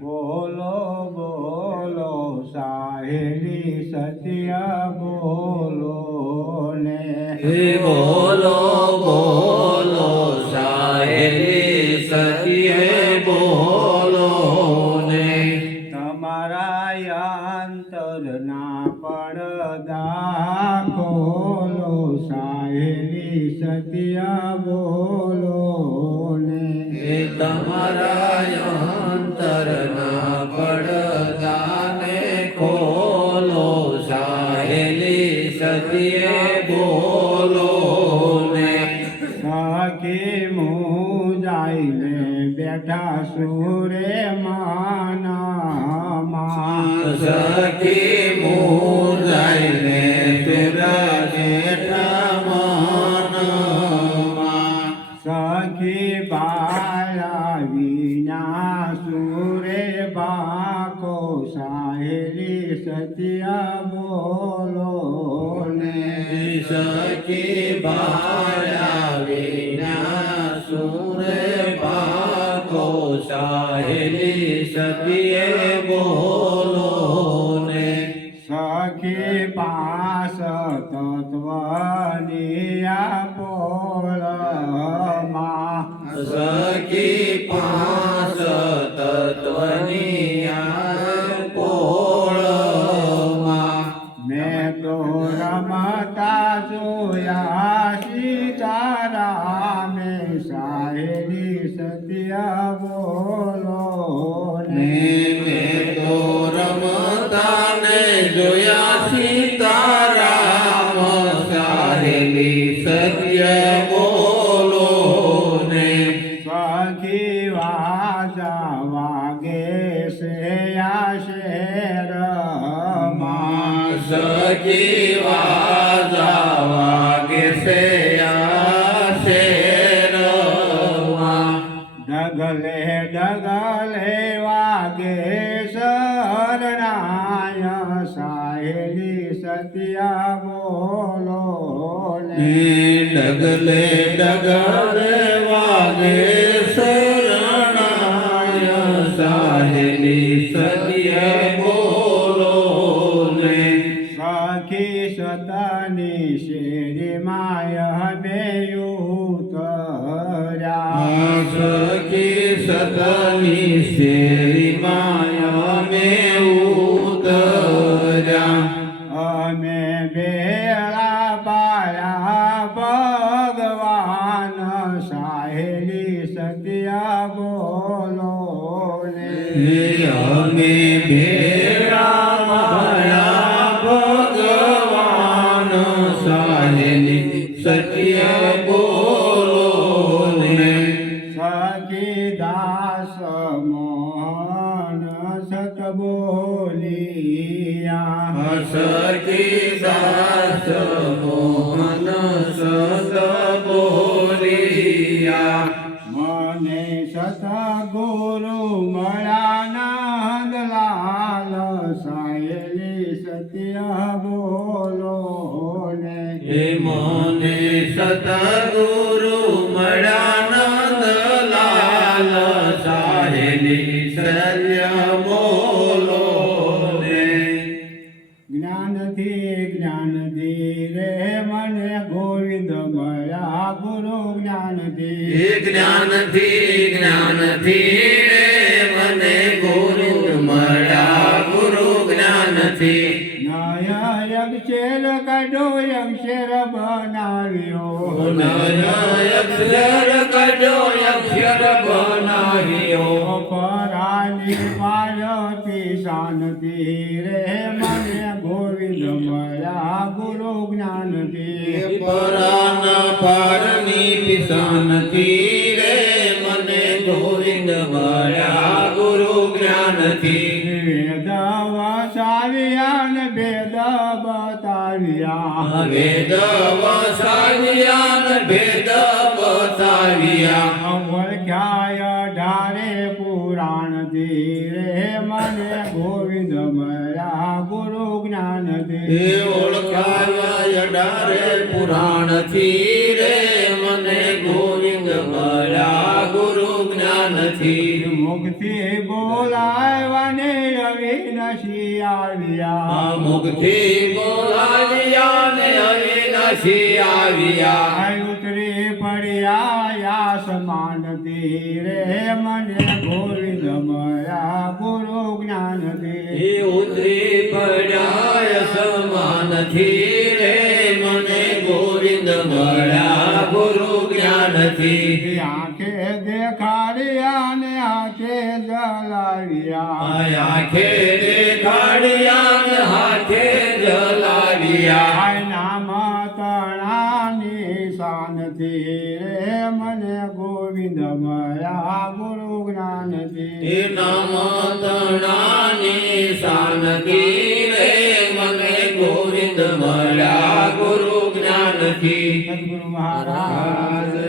બોલો બોલો સાહેલી સત્ય બોલો ને બોલો બોલો સાહેલી સત્ય બોલો ને તમારા અંતરના પડદા ખોલો સાહેલી સત્ય બોલો ને તમારા અંતરના પડદાને ખોલો સાહેલી સત્ય બોલો ને સખી મુજાઈને બેઠા સુરે માનામાં સખી મુજાઈને તેરા જેઠા મનમાં સખી બાળા વિના સુરે બાકો સાહેલી સત્ય બોલો ને સખી બાળા વિના સુરે પાકો સાહેલી સત્ય બોલો ને સખી પાસ તત્વની પોળમાં સખી પાંચ તત્વની પોળમાં મેં તો રમતા જોયા સીતારામે સાહેલી સત્ય બોલો ને મેં તો રમતા ને જોયા સીતારામ સાહેલી સત્ય બોલો ને સખી વાજા વાગે છે શેરમાં સખી વાજા વાગે છે શેરમાં ડગલે ડગલે વાગે શરણાય સાહેલી સત્ય બોલો ને ડગલે ડગલે વાગે શરણાય સાહેલી સત્ય બોલો ને સખી સતની શેરી માય બેયુતર્યા સખી સતની શેરી માયા મે ઉતર્યા અમે બેળા પાયા ભગવાન સાહેલી સત્ય બોલો ને અમે ભેળા માયા ભગવાન સાહેલી સત્ય બોલો ને સખી દાસ મોહન સત બોલિયા સખી દાસ મોહન સત બોલિયા મને સત ગુરુ મળ્યા નંદલાલ સાહેલી સત્ય બોલો ને હે મને સતગુરુ મળ્યા નંદલાલ સાહેલી સત્ય બોલો ને જ્ઞાનથી રે મને ગોવિંદ મળ્યા ગુરુ જ્ઞાનથી જ્ઞાનથી રે મને ગુરુ મળ્યા ગુરુ જ્ઞાનથી નય અક્ષર કડો અક્ષર બનાવ્યો અક્ષર કડો અક્ષર બનાવ્યો પરાની પારતી શાંતિ રે મને ગોવિંદ મળ્યા ગુરુ જ્ઞાનથી પરાના પારની પિસાનથી રે મને ગોવિંદ મળ્યા ગુરુ જ્ઞાનથી વેદ વસાવ્યા ને ભેદ બતાવ્યા વેદ વસાવ્યા ભેદ બતાવ્યા ઓળખ્યા ઢારે પુરાણથી રે મને ગોવિંદ મળ્યા ગુરુ જ્ઞાનથી ઓળખાયા ડારે પુરાણથી રે મને ગોવિંદ મળ્યા ગુરુ જ્ઞાન જ્ઞાનથી મુખથી બોલાવવાને અવિનાશી આવ્યા મુખથી બોલાવ્યા ને અવિનાશી આવ્યા ઉતરી પડ્યા આસમાનથી રે મને ગોવિંદ મળ્યા ગુરુ જ્ઞાનથી એ ઉતરી પડ્યા સમાનથી રે મને ગોવિંદ મળ્યા ગુરુ જ્ઞાનથી આંખે દેખાડ્યા ને આંખે જલાવ્યા આંખે દેખાડ્યા ને હાથે જલાવ્યા નામ તણાની શાનથી રે મને ગોવિંદ મળ્યા ગુરુ જ્ઞાનથી એ નામ તણાની શાનથી રે મને ગોવિંદ મળ્યા ગુરુ જ્ઞાનથી સદગુરુ મહારાજ